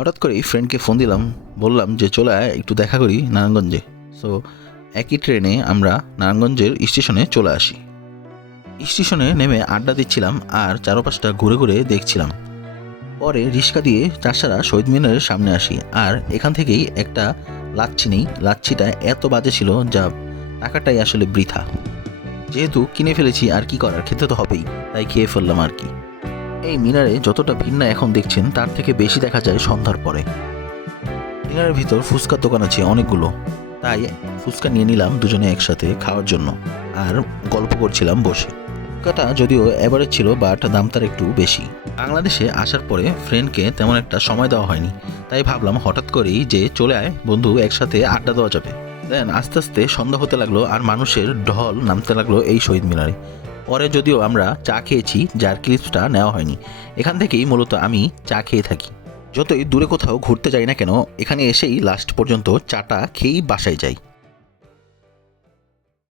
হঠাৎ করেই ফ্রেন্ডকে ফোন দিলাম, বললাম যে চলে আয় একটু দেখা করি নারায়ণগঞ্জে। সো একই ট্রেনে আমরা নারায়ণগঞ্জের স্টেশনে চলে আসি। স্টেশনে নেমে আড্ডা দিচ্ছিলাম আর চারপাশটা ঘুরে ঘুরে দেখছিলাম। পরে রিক্সা দিয়ে চাষারা শহীদ মিনারের সামনে আসি আর এখান থেকেই একটা লাচ্ছি নেই। লাচ্ছিটা এত বাজে ছিল যা টাকাটাই আসলে বৃথা। যেহেতু কিনে ফেলেছি আর কি করার, খেতে তো হবেই, তাই খেয়ে ফেললাম আর কি। এই মিনারে যতটা ভিড় না এখন দেখছেন তার থেকে বেশি দেখা যায় সন্ধ্যার পরে। মিনারের ভিতর ফুচকার দোকান আছে অনেকগুলো, তাই ফুচকা নিয়ে নিলাম দুজনে একসাথে খাওয়ার জন্য আর গল্প করছিলাম বসে। ফুচকাটা যদিও এভারেজ ছিল, বাট দাম তার একটু বেশি। বাংলাদেশে আসার পরে ফ্রেন্ডকে তেমন একটা সময় দেওয়া হয়নি, তাই ভাবলাম হঠাৎ করেই যে চলে আয় বন্ধু, একসাথে আড্ডা দেওয়া যাবে। দেন আস্তে আস্তে সন্ধ্যা হতে লাগলো আর মানুষের ঢল নামতে লাগলো এই শহীদ মিনারে। পরে যদিও আমরা চা খেয়েছি, যার ক্লিপসটা নেওয়া হয়নি। এখান থেকেই মূলত আমি চা খেয়ে থাকি। যতই দূরে কোথাও ঘুরতে যাই না কেন, এখানে এসেই লাস্ট পর্যন্ত চাটা খেয়েই বাসায় যাই।